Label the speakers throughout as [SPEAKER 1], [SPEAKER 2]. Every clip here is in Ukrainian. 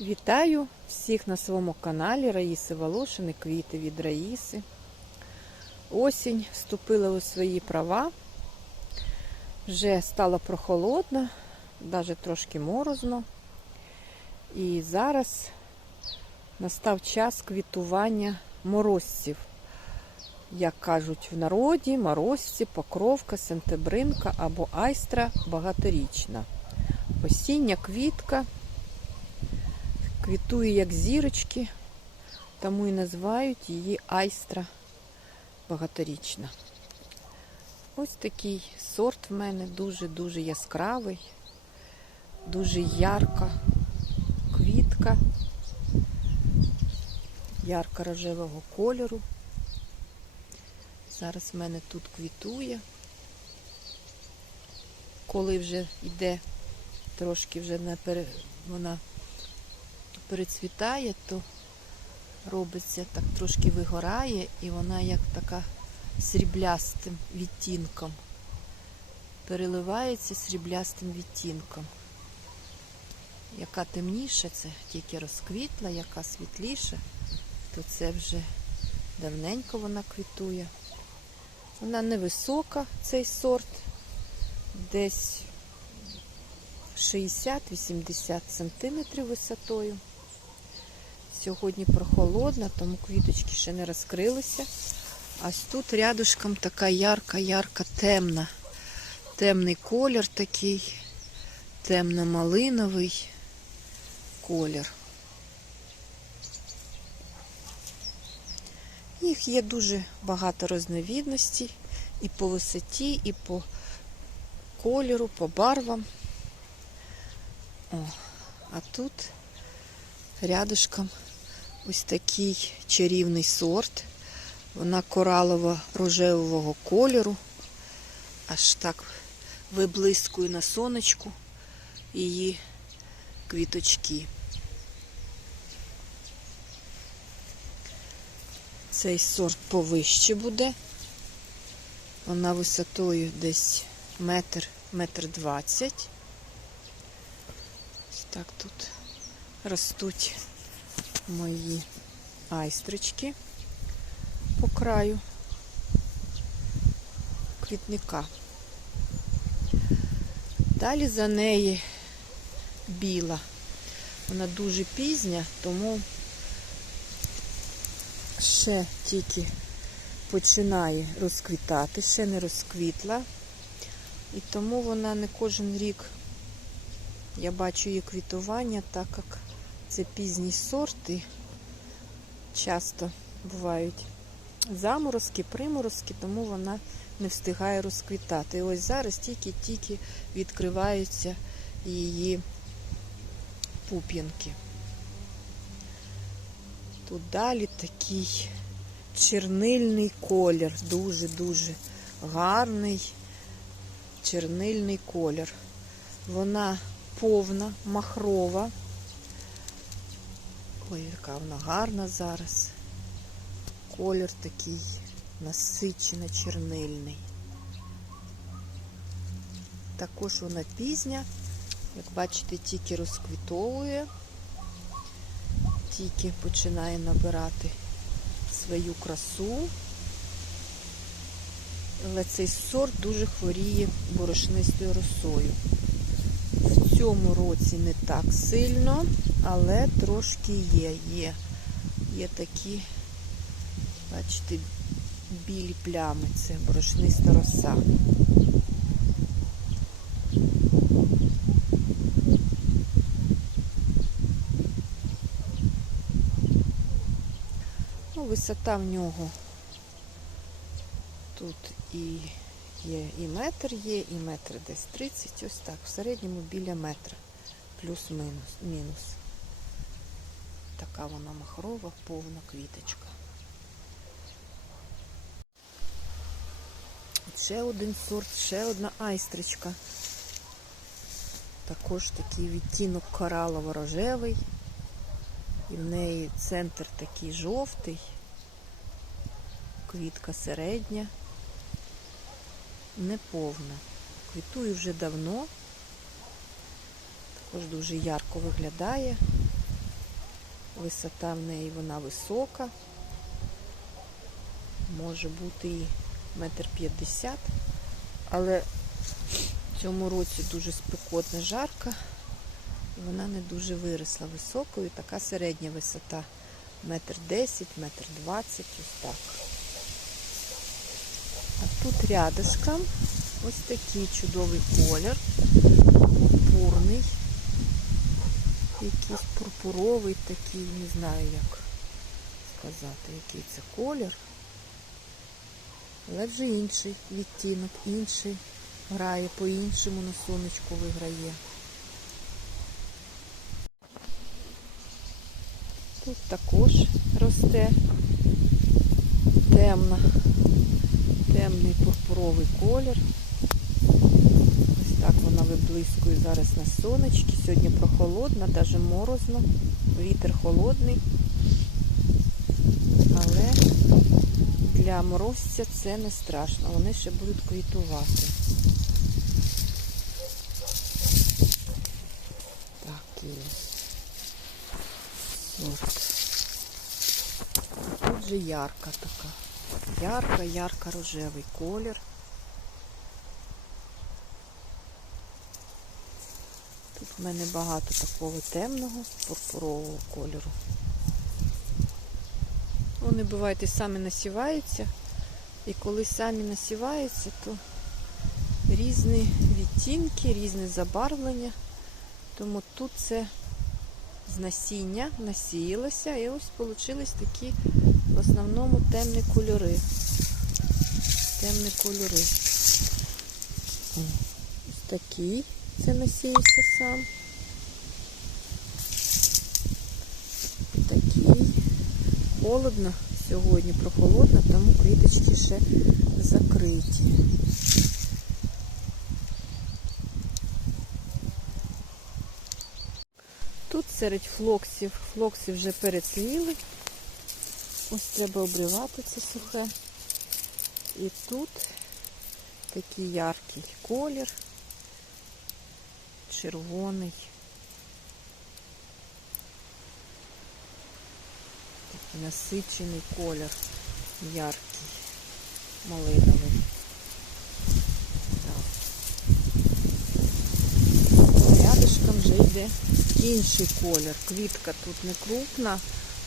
[SPEAKER 1] Вітаю всіх на своєму каналі Раїси Волошини, квіти від Раїси. Осінь вступила у свої права. Вже стало прохолодно, навіть трошки морозно. І зараз настав час квітування морозців. Як кажуть в народі, морозці, покровка, сентебринка або айстра багаторічна. Осіння квітка квітує як зірочки, тому і називають її айстра багаторічна. Ось такий сорт в мене дуже-дуже яскравий, дуже ярка квітка, ярко-рожевого кольору. Зараз в мене тут квітує. Коли вже йде трошки вже вона перецвітає, то робиться так трошки вигорає, і вона як така сріблястим відтінком. Переливається сріблястим відтінком. Яка темніша, це тільки розквітла, яка світліша, то це вже давненько вона квітує. Вона невисока, цей сорт, десь 60-80 см висотою. Сьогодні прохолодно, тому квіточки ще не розкрилися. А тут рядышком така ярка-ярка темна. Темний колір такий, темно-малиновий колір. Їх є дуже багато різновідностей і по висоті, і по кольору, по барвам. О, а тут рядышком ось такий чарівний сорт. Вона коралово-рожевого кольору. Аж так виблискує на сонечку її квіточки. Цей сорт повище буде. Вона висотою десь метр, метр двадцять. Ось так тут ростуть мої айстрички по краю квітника. Далі за неї біла. Вона дуже пізня, тому ще тільки починає розквітати, ще не розквітла. І тому вона не кожен рік я бачу її квітування, так як це пізні сорти. Часто бувають заморозки, приморозки, тому вона не встигає розквітати. І ось зараз тільки-тільки відкриваються її пуп'янки. Тут далі такий чернильний колір, дуже-дуже гарний чернильний колір. Вона повна, махрова. Ой, яка вона гарна зараз. Колір такий насичено чернильний. Також вона пізня, як бачите, тільки розквітовує, тільки починає набирати свою красу. Але цей сорт дуже хворіє борошнистою росою. В цьому році не так сильно, але трошки є. Є, є такі, бачите, білі плями. Це борошниста роса. Ну, висота в нього тут і є і метр є, і метр десь 30, ось так. В середньому біля метра. Плюс-мінус. мінус. Така вона махрова, повна квіточка. Ще один сорт, ще одна айстричка. Також такий відтінок коралово-рожевий. І в неї центр такий жовтий, квітка середня, неповна. Квітує вже давно, також дуже ярко виглядає. висота в неї вона висока. Може бути і метр п'ятдесят. Але в цьому році дуже спекотна жарка. Вона не дуже виросла високою. Така середня висота. Метр десять, метр двадцять, ось так. А тут рядышком ось такий чудовий колір. Пурпурний. Якийсь пурпуровий такий, не знаю як сказати, який це колір. Але вже інший відтінок, інший грає по-іншому на сонечку виграє. Тут також росте темна, темний пурпуровий колір. Ось так вона виблискує зараз на сонечки. Сьогодні прохолодно, навіть морозно, вітер холодний. Але для морозця це не страшно, вони ще будуть квітувати. Так, і сорт. Тут же ярка така. Ярка, ярка рожевий колір. Тут в мене багато такого темного пурпурового кольору. Вони бувають і самі насіваються. І коли самі насіваються, то різні відтінки, різне забарвлення. Тому тут це з насіння насіялося і ось вийшли такі в основному темні кольори. Темні кольори. Ось такий це насіявся сам. Такий. Холодно сьогодні, прохолодно, тому квіточки ще закриті. Тут серед флоксів, флокси вже перецвіли. Ось треба обривати це сухе. І тут такий яркий колір, червоний. Такий насичений колір, яркий, малиновий. Рядышком вже йде інший колір. Квітка тут не крупна,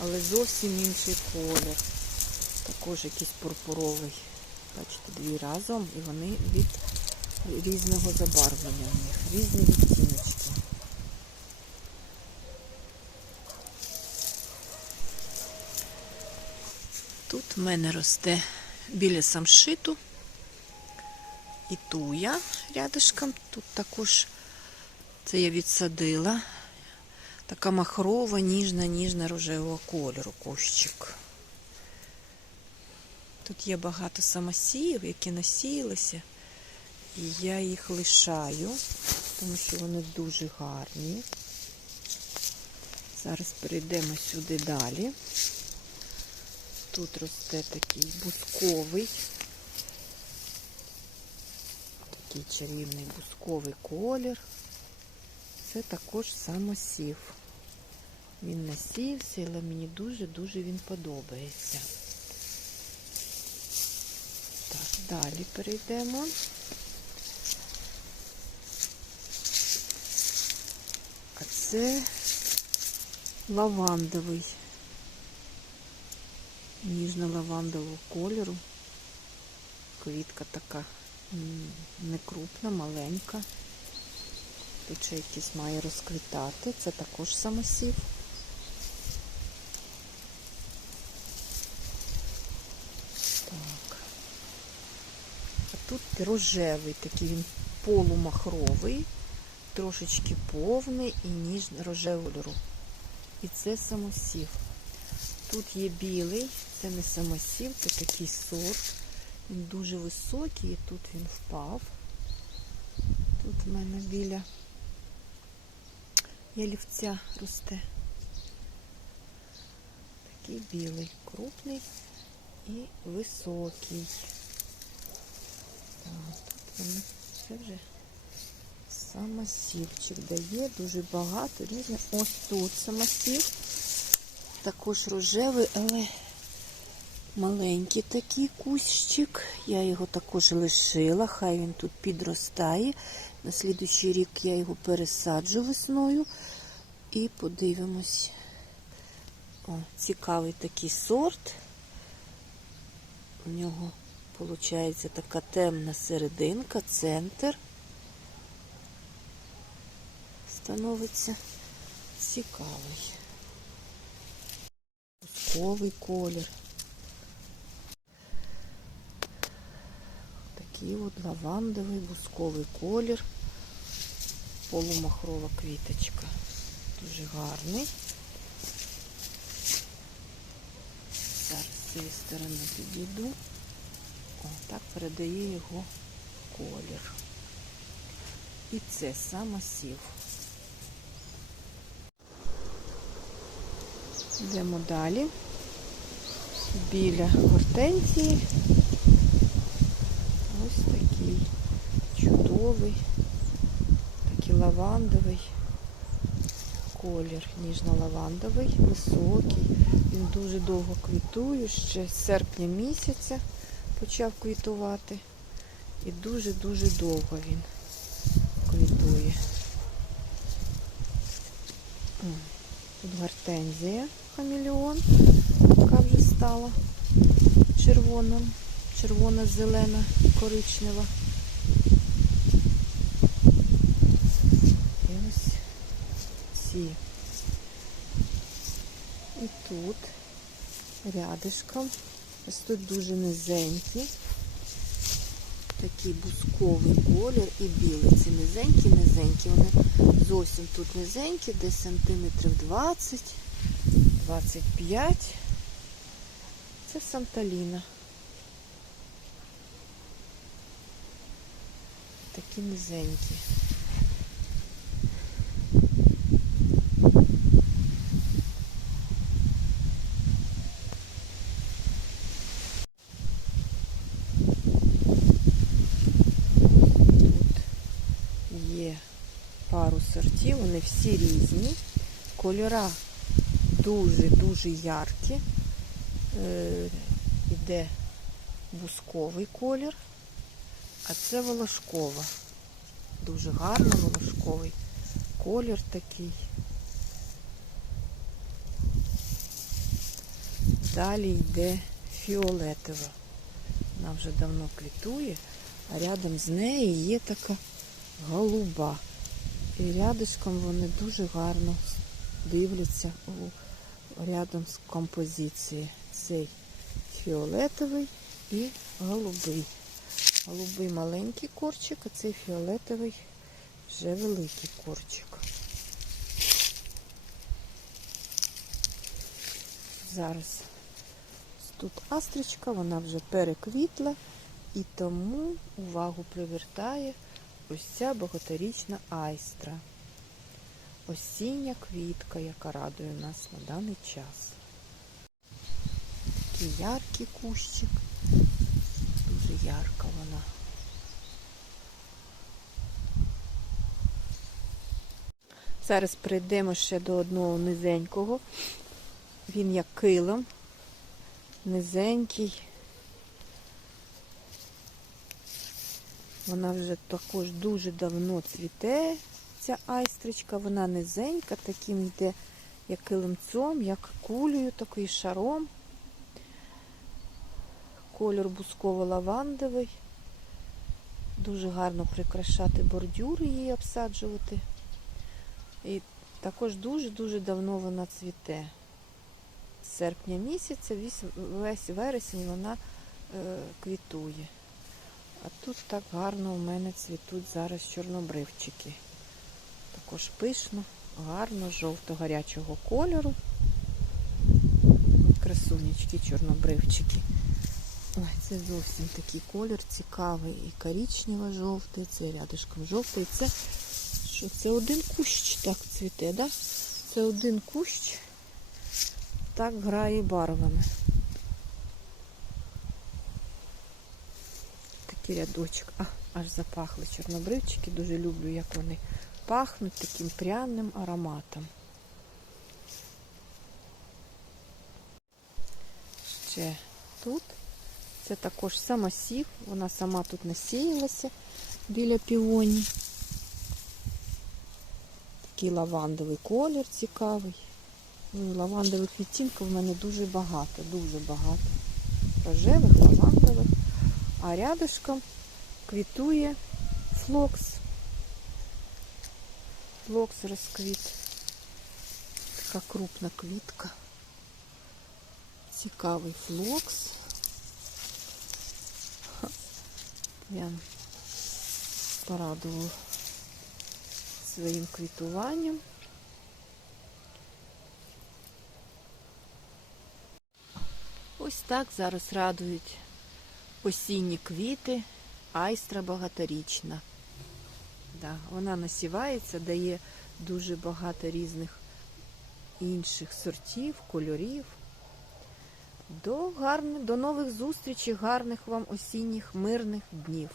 [SPEAKER 1] але зовсім інший колір. Також якийсь пурпуровий. Бачите, дві разом і вони від різного забарвлення у них, різні відтіночки. Тут в мене росте біля самшиту і туя рядышком. Тут також це я відсадила. Така махрова, ніжна, ніжна рожевого кольору кущик. Тут є багато самосіїв, які насіялися, і я їх лишаю, тому що вони дуже гарні. Зараз перейдемо сюди далі. Тут росте такий бусковий, такий чарівний бусковий колір. Це також самосів. Він насівся, але мені дуже-дуже він подобається. Так, далі перейдемо. А це лавандовий, ніжно-лавандового кольору. Квітка така не крупна, маленька. Тут ще якийсь має розквітати. Це також самосів. Так. Тут рожевий, такий він полумахровий, трошечки повний і ніжний рожевий. І це самосів. Тут є білий, це не самосів, це такий сорт. Він дуже високий, і тут він впав. Тут в мене біля ялівця росте. Такий білий, крупний і високий. Так, тут вони це вже самосівчик дає дуже багато різних. Ось тут самосів. також рожевий, але маленький такий кущик. Я його також лишила, хай він тут підростає. На слідуючий рік я його пересаджу весною. І подивимось. О, цікавий такий сорт. У нього виходить така темна серединка, центр. Становиться цікавий. Бусковий колір. Такий от лавандовий бусковий колір. Полумахрова квіточка. Дуже гарний. Зараз з цієї сторони підійду. О, так передає його колір. І це самосів. Йдемо далі. Біля гортензії. Ось такий чудовий, такий лавандовий колір, ніжно-лавандовий, високий. Він дуже довго квітує, ще з серпня місяця почав квітувати. І дуже-дуже довго він квітує. Тут гортензія хамелеон, яка вже стала червоним, червона-зелена, коричнева. І ось ці. І тут рядишком. Ось тут дуже низенькі. Такий бусковий колір і білий. Ці низенькі, низенькі. Вони зовсім тут низенькі, десь сантиметрів 20, 25. Це Санталіна. Такі низенькі. Тут є пару сортів, вони всі різні. Кольора дуже-дуже яркі. Е, іде бусковий колір, а це волошкова. Дуже гарно волошковий колір такий. Далі йде фіолетова. Вона вже давно квітує, а рядом з нею є така голуба. І рядишком вони дуже гарно дивляться у, рядом з композицією. Цей фіолетовий і голубий. Голубий маленький корчик, а цей фіолетовий вже великий корчик. Зараз тут астричка, вона вже переквітла і тому увагу привертає ось ця багаторічна айстра. Осіння квітка, яка радує нас на даний час. Такий яркий кущик. Дуже ярка вона. Зараз прийдемо ще до одного низенького. Він як килим, низенький. Вона вже також дуже давно цвіте, ця айстричка. Вона низенька, таким йде як килимцом, як кулею, такий шаром. Кольор бусково-лавандовий. Дуже гарно прикрашати бордюри її обсаджувати. І також дуже-дуже давно вона цвіте. З серпня місяця, весь вересень вона е, квітує. А тут так гарно у мене цвітуть зараз чорнобривчики. Також пишно, гарно, жовто-гарячого кольору. Красунечки, чорнобривчики. Ой, це зовсім такий колір цікавий. І коричнево-жовтий, це рядишком жовтий. Це що? Це один кущ так цвіте, да? Це один кущ так грає барвами. Такий рядочок. А, аж запахли чорнобривчики. Дуже люблю, як вони пахнуть таким пряним ароматом. ще тут. Це також самосів, вона сама тут насіялася біля півоні. Такий лавандовий колір цікавий. Ну, лавандових відтінків в мене дуже багато, дуже багато. Рожевих, лавандових. А рядышком квітує флокс. Флокс розквіт. Така крупна квітка. Цікавий флокс. Ха. Прям порадував своїм квітуванням. Ось так зараз радують осінні квіти, айстра багаторічна. Да, вона насівається, дає дуже багато різних інших сортів, кольорів. До, гарних, до нових зустрічей, гарних вам осінніх мирних днів.